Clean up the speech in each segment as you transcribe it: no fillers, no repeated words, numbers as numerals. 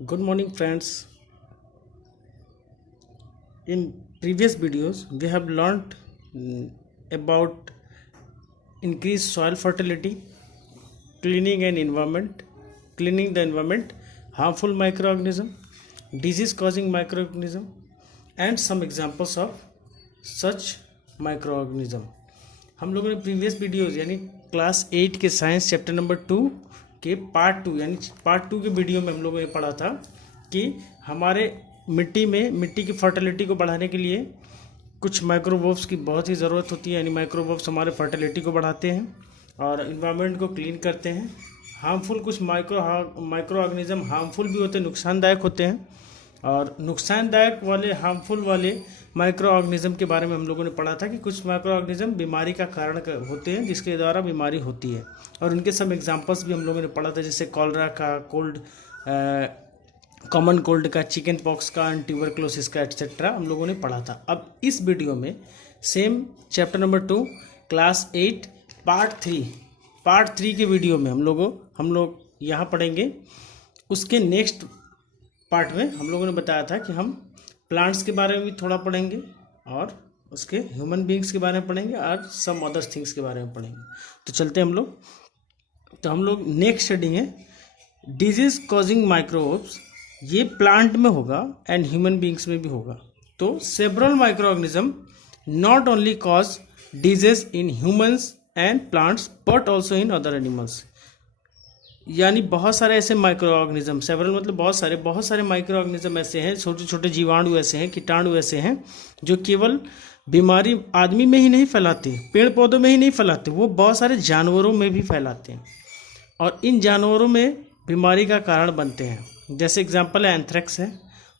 Good morning, friends. In previous videos, we have learned about increased soil fertility, cleaning and environment, cleaning the environment, harmful microorganism, disease-causing microorganism, and some examples of such microorganism. हम लोगों ने previous videos यानी class 8 के science chapter number 2 के part 2 यानी part 2 के video में हम लोगों ने पढ़ा था कि हमारे मिट्टी की फर्टिलिटी को बढ़ाने के लिए कुछ माइक्रोवेव्स की बहुत ही ज़रूरत होती है। यानी माइक्रोवेव्स हमारे फर्टिलिटी को बढ़ाते हैं और इन्वायरमेंट को क्लीन करते हैं। हार्मफुल कुछ माइक्रो ऑर्गेनिज्म हार्मफुल भी होते हैं, नुकसानदायक होते हैं। और नुकसानदायक वाले हार्मफुल वाले माइक्रो ऑर्गेनिज्म के बारे में हम लोगों ने पढ़ा था कि कुछ माइक्रो ऑर्गेनिज्म बीमारी का कारण होते हैं, जिसके द्वारा बीमारी होती है। और उनके सब एग्जांपल्स भी हम लोगों ने पढ़ा था, जैसे कॉलरा का, कॉमन कोल्ड का, चिकन पॉक्स का, ट्यूबरक्लोसिस का एटसेट्रा हम लोगों ने पढ़ा था। अब इस वीडियो में same chapter number 2 class 8 part 3 के वीडियो में हम लोग यहाँ पढ़ेंगे। उसके नेक्स्ट पार्ट में हम लोगों ने बताया था कि हम प्लांट्स के बारे में भी थोड़ा पढ़ेंगे और उसके ह्यूमन बींग्स के बारे में पढ़ेंगे और सम अदर थिंग्स के बारे में पढ़ेंगे। तो चलते हैं हम लोग नेक्स्ट हेडिंग है डिजीज कॉजिंग माइक्रोब्स। ये प्लांट में होगा एंड ह्यूमन बींग्स में भी होगा। तो several micro organism not only cause disease in humans and plants but also in other animals. यानी बहुत सारे ऐसे माइक्रो ऑर्गेनिज्म, सेवरल मतलब बहुत सारे माइक्रो ऑर्गेनिज्म ऐसे हैं, छोटे छोटे जीवाणु ऐसे हैं, कीटाणु ऐसे हैं जो केवल बीमारी आदमी में ही नहीं फैलाते, पेड़ पौधों में ही नहीं फैलाते, वो बहुत सारे जानवरों में भी फैलाते हैं और इन जानवरों में बीमारी का कारण बनते हैं। जैसे एग्जाम्पल है एंथ्रेक्स है,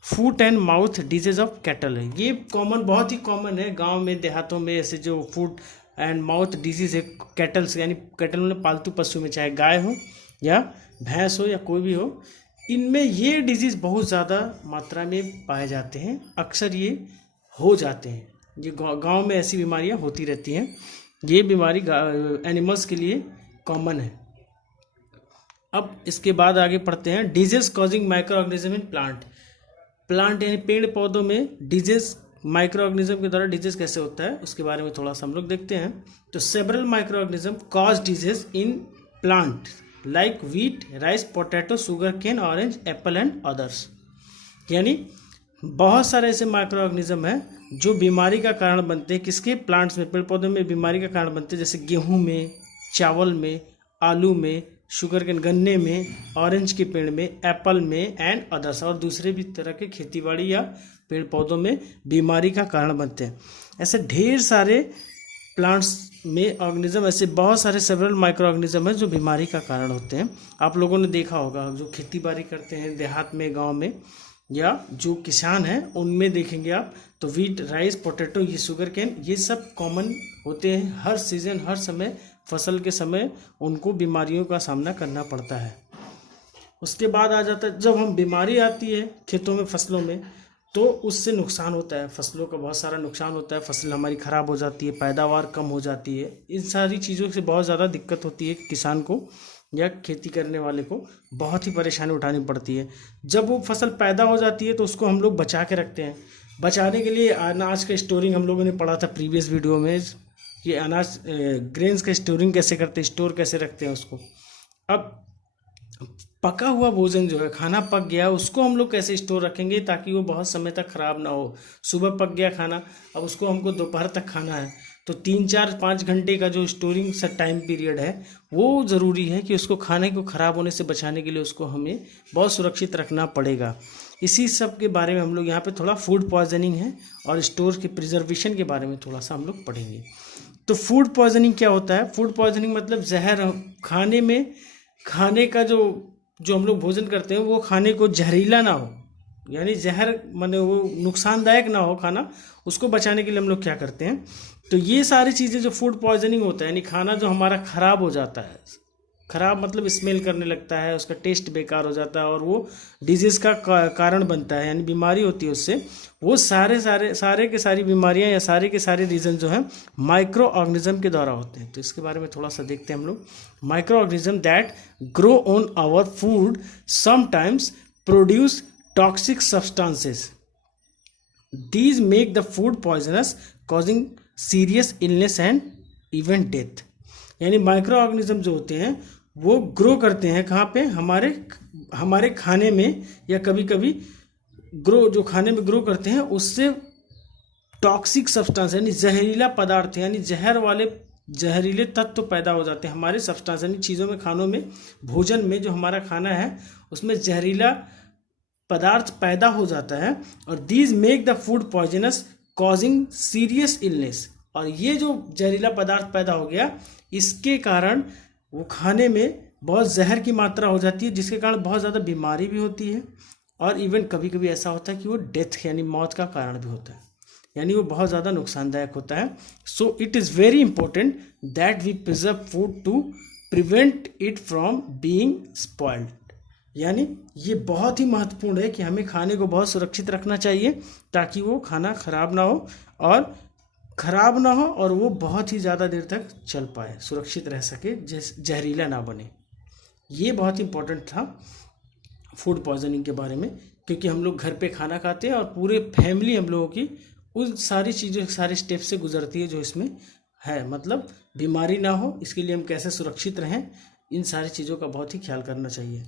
foot and mouth disease of cattle है। ये बहुत ही कॉमन है गाँव में, देहातों में ऐसे जो फूट एंड माउथ डिजीज है कैटल से, यानी कैटल में पालतू पशु में, चाहे गाय हो या भैंस हो या कोई भी हो, इनमें ये डिजीज़ बहुत ज़्यादा मात्रा में पाए जाते हैं। अक्सर ये हो जाते हैं, ये गांव में ऐसी बीमारियां होती रहती हैं। ये बीमारी एनिमल्स के लिए कॉमन है। अब इसके बाद आगे पढ़ते हैं disease causing micro organism in plant यानी पेड़ पौधों में डिजीज माइक्रो ऑर्गेनिज्म के द्वारा डिजीज कैसे होता है उसके बारे में थोड़ा सा हम लोग देखते हैं। तो several microorganism cause disease in plant like wheat, rice, potato, sugarcane, orange, apple and others. यानी बहुत सारे ऐसे माइक्रो ऑर्गेनिज्म हैं जो बीमारी का कारण बनते हैं। किसके? प्लांट्स में, पेड़ पौधों में बीमारी का कारण बनते हैं। जैसे गेहूं में, चावल में, आलू में, शुगर केन गन्ने में, ऑरेंज के पेड़ में, एप्पल में एंड अदर्स, और दूसरे भी तरह के खेतीबाड़ी या पेड़ पौधों में बीमारी का कारण बनते हैं। ऐसे ढेर सारे प्लांट्स में ऑर्गेनिज्म, ऐसे बहुत सारे सेवरल माइक्रो ऑर्गेनिज्म हैं जो बीमारी का कारण होते हैं। आप लोगों ने देखा होगा जो खेती बाड़ी करते हैं देहात में, गांव में, या जो किसान हैं उनमें देखेंगे आप, तो वीट, राइस, पोटैटो, ये शुगर केन, ये सब कॉमन होते हैं। हर सीजन, हर समय, फसल के समय उनको बीमारियों का सामना करना पड़ता है। उसके बाद आ जाता है जब हम बीमारी आती है खेतों में, फसलों में, तो उससे नुकसान होता है, फसलों का बहुत सारा नुकसान होता है, फसल हमारी ख़राब हो जाती है, पैदावार कम हो जाती है। इन सारी चीज़ों से बहुत ज़्यादा दिक्कत होती है किसान को या खेती करने वाले को, बहुत ही परेशानी उठानी पड़ती है। जब वो फसल पैदा हो जाती है तो उसको हम लोग बचा के रखते हैं। बचाने के लिए अनाज का स्टोरिंग हम लोगों ने पढ़ा था प्रीवियस वीडियो में कि अनाज ग्रेन्स का स्टोरिंग कैसे करते हैं, स्टोर कैसे रखते हैं उसको। अब पका हुआ भोजन जो है, खाना पक गया, उसको हम लोग कैसे स्टोर रखेंगे ताकि वो बहुत समय तक ख़राब ना हो। सुबह पक गया खाना, अब उसको हमको दोपहर तक खाना है, तो 3-4-5 घंटे का जो स्टोरिंग सा टाइम पीरियड है वो ज़रूरी है कि उसको खाने को ख़राब होने से बचाने के लिए उसको हमें बहुत सुरक्षित रखना पड़ेगा। इसी सब के बारे में हम लोग यहाँ पे थोड़ा फूड पॉइजनिंग है और स्टोर के प्रिजर्वेशन के बारे में थोड़ा सा हम लोग पढ़ेंगे। तो फूड पॉइजनिंग क्या होता है? फूड पॉइजनिंग मतलब जहर, खाने का जो हम लोग भोजन करते हैं वो खाने को जहरीला ना हो, यानी जहर माने वो नुकसानदायक ना हो खाना, उसको बचाने के लिए हम लोग क्या करते हैं? तो ये सारी चीज़ें जो फूड पॉइजनिंग होता है, यानी खाना जो हमारा ख़राब हो जाता है, ख़राब मतलब स्मेल करने लगता है, उसका टेस्ट बेकार हो जाता है और वो डिजीज़ का कारण बनता है, यानी बीमारी होती है उससे। वो सारे के सारी बीमारियां या सारे के सारे रीज़न जो है माइक्रो ऑर्गेनिज्म के द्वारा होते हैं। तो इसके बारे में थोड़ा सा देखते हैं हम लोग। Microorganism that grow on our food sometimes produce toxic substances, these make the food poisonous causing serious illness and even death. यानी माइक्रो ऑर्गेनिज्म जो होते हैं वो ग्रो करते हैं कहाँ पे, हमारे खाने में, या कभी कभी जो खाने में ग्रो करते हैं उससे टॉक्सिक सब्सटेंस यानी जहरीला पदार्थ यानी जहरीले तत्व पैदा हो जाते हैं हमारे सब्सटेंस यानी चीज़ों में, खानों में, भोजन में जो हमारा खाना है उसमें जहरीला पदार्थ पैदा हो जाता है। और these make the food poisonous causing serious illness, और ये जो जहरीला पदार्थ पैदा हो गया इसके कारण वो खाने में बहुत जहर की मात्रा हो जाती है, जिसके कारण बहुत ज़्यादा बीमारी भी होती है, और इवन कभी कभी ऐसा होता है कि वो डेथ यानी मौत का कारण भी होता है, यानी वो बहुत ज़्यादा नुकसानदायक होता है। So it is very important that we preserve food to prevent it from being spoiled. यानी ये बहुत ही महत्वपूर्ण है कि हमें खाने को बहुत सुरक्षित रखना चाहिए ताकि वो खाना खराब ना हो और वो बहुत ही ज़्यादा देर तक चल पाए, सुरक्षित रह सके, जहरीला ना बने। ये बहुत इंपॉर्टेंट था फूड पॉइजनिंग के बारे में, क्योंकि हम लोग घर पे खाना खाते हैं और पूरे फैमिली हम लोगों की उन सारी चीज़ों, सारे स्टेप से गुजरती है जो इसमें है, मतलब बीमारी ना हो इसके लिए हम कैसे सुरक्षित रहें, इन सारी चीज़ों का बहुत ही ख्याल करना चाहिए।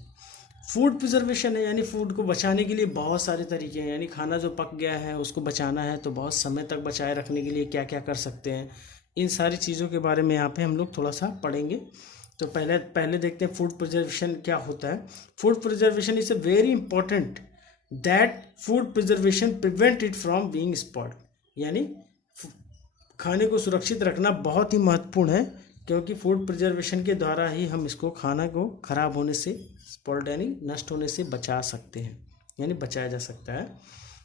फूड प्रिजर्वेशन है यानी फूड को बचाने के लिए बहुत सारे तरीके हैं, यानी खाना जो पक गया है उसको बचाना है तो बहुत समय तक बचाए रखने के लिए क्या क्या कर सकते हैं, इन सारी चीज़ों के बारे में यहाँ पे हम लोग थोड़ा सा पढ़ेंगे। तो पहले देखते हैं फूड प्रिजर्वेशन क्या होता है। Food preservation is a very important that food preservation prevent it from being spoiled, यानी खाने को सुरक्षित रखना बहुत ही महत्वपूर्ण है, क्योंकि फूड प्रिजर्वेशन के द्वारा ही हम इसको खाना को खराब होने से, स्पॉइल्ड यानी नष्ट होने से बचा सकते हैं, यानी बचाया जा सकता है।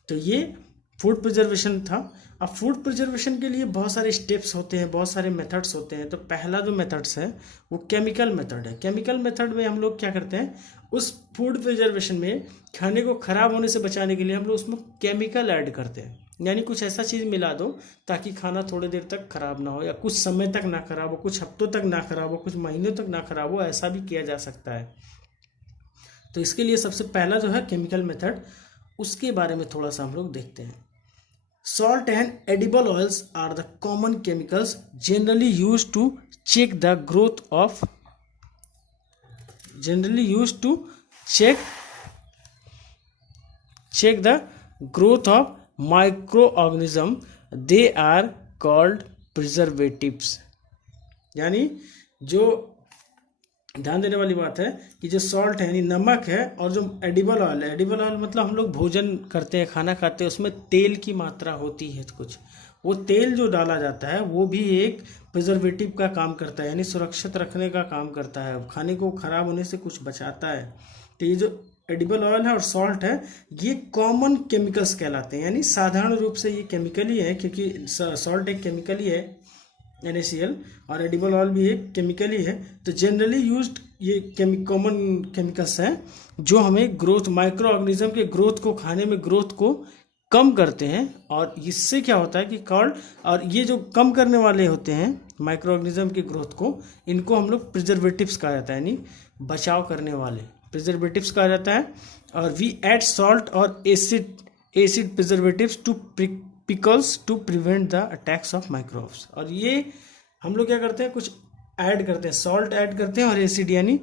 तो ये फूड प्रिजर्वेशन था। अब फूड प्रिजर्वेशन के लिए बहुत सारे स्टेप्स होते हैं, बहुत सारे मेथड्स होते हैं। तो पहला जो मेथड्स है वो केमिकल मेथड है। केमिकल मेथड में हम लोग क्या करते हैं, उस फूड प्रिजर्वेशन में खाने को ख़राब होने से बचाने के लिए हम लोग उसमें केमिकल ऐड करते हैं, यानी कुछ ऐसा चीज़ मिला दो ताकि खाना थोड़ी देर तक ख़राब ना हो, या कुछ समय तक ना ख़राब हो, कुछ हफ्तों तक ना ख़राब हो, कुछ महीनों तक ना ख़राब हो, ऐसा भी किया जा सकता है। तो इसके लिए सबसे पहला जो है केमिकल मेथड, उसके बारे में थोड़ा सा हम लोग देखते हैं। Salt and edible oils are the common chemicals generally used to check the growth of check the growth of microorganism. They are called preservatives। यानी जो ध्यान देने वाली बात है कि जो सॉल्ट है यानी नमक है, और जो एडिबल ऑयल है, एडिबल ऑयल मतलब हम लोग भोजन करते हैं, खाना खाते हैं, उसमें तेल की मात्रा होती है कुछ, वो तेल जो डाला जाता है वो भी एक प्रिजर्वेटिव का काम करता है, यानी सुरक्षित रखने का काम करता है, खाने को खराब होने से कुछ बचाता है। तो ये जो एडिबल ऑयल है और सॉल्ट है ये कॉमन केमिकल्स कहलाते हैं, यानी साधारण रूप से ये केमिकल ही है, क्योंकि सॉल्ट एक केमिकल ही है NaCl, और एडिबल ऑयल भी एक केमिकल ही है। तो जनरली यूज्ड ये कॉमन केमिकल्स हैं जो हमें ग्रोथ, माइक्रो ऑर्गेनिज्म के ग्रोथ को, खाने में ग्रोथ को कम करते हैं। और इससे क्या होता है कि और ये जो कम करने वाले होते हैं माइक्रो ऑर्गेनिज्म की ग्रोथ को, इनको हम लोग प्रिजर्वेटिव्स कहा जाता है, यानी बचाव करने वाले प्रिजर्वेटिव्स कहा जाता है। और वी ऐड सॉल्ट और acid preservatives to pickles to prevent the attacks of microbes. और ये हम लोग क्या करते हैं, कुछ ऐड करते हैं, सॉल्ट ऐड करते हैं और एसिड, यानी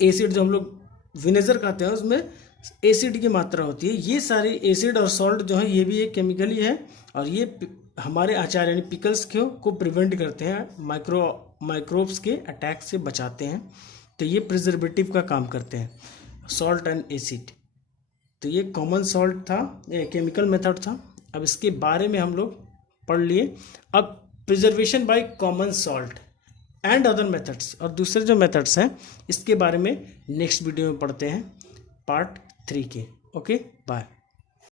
एसिड जो हम लोग विनेगर खाते हैं उसमें एसिड की मात्रा होती है। ये सारे एसिड और सॉल्ट जो है ये भी एक केमिकल ही है, और ये हमारे अचार यानी पिकल्स को प्रिवेंट करते हैं, माइक्रोब्स के अटैक से बचाते हैं। तो ये प्रिजर्वेटिव का काम करते हैं, सॉल्ट एंड एसिड। तो ये कॉमन सॉल्ट था, ये केमिकल मेथड था। अब इसके बारे में हम लोग पढ़ लिए। अब preservation by common salt and other methods, और दूसरे जो मेथड्स हैं इसके बारे में नेक्स्ट वीडियो में पढ़ते हैं, पार्ट 3 के। Okay, bye.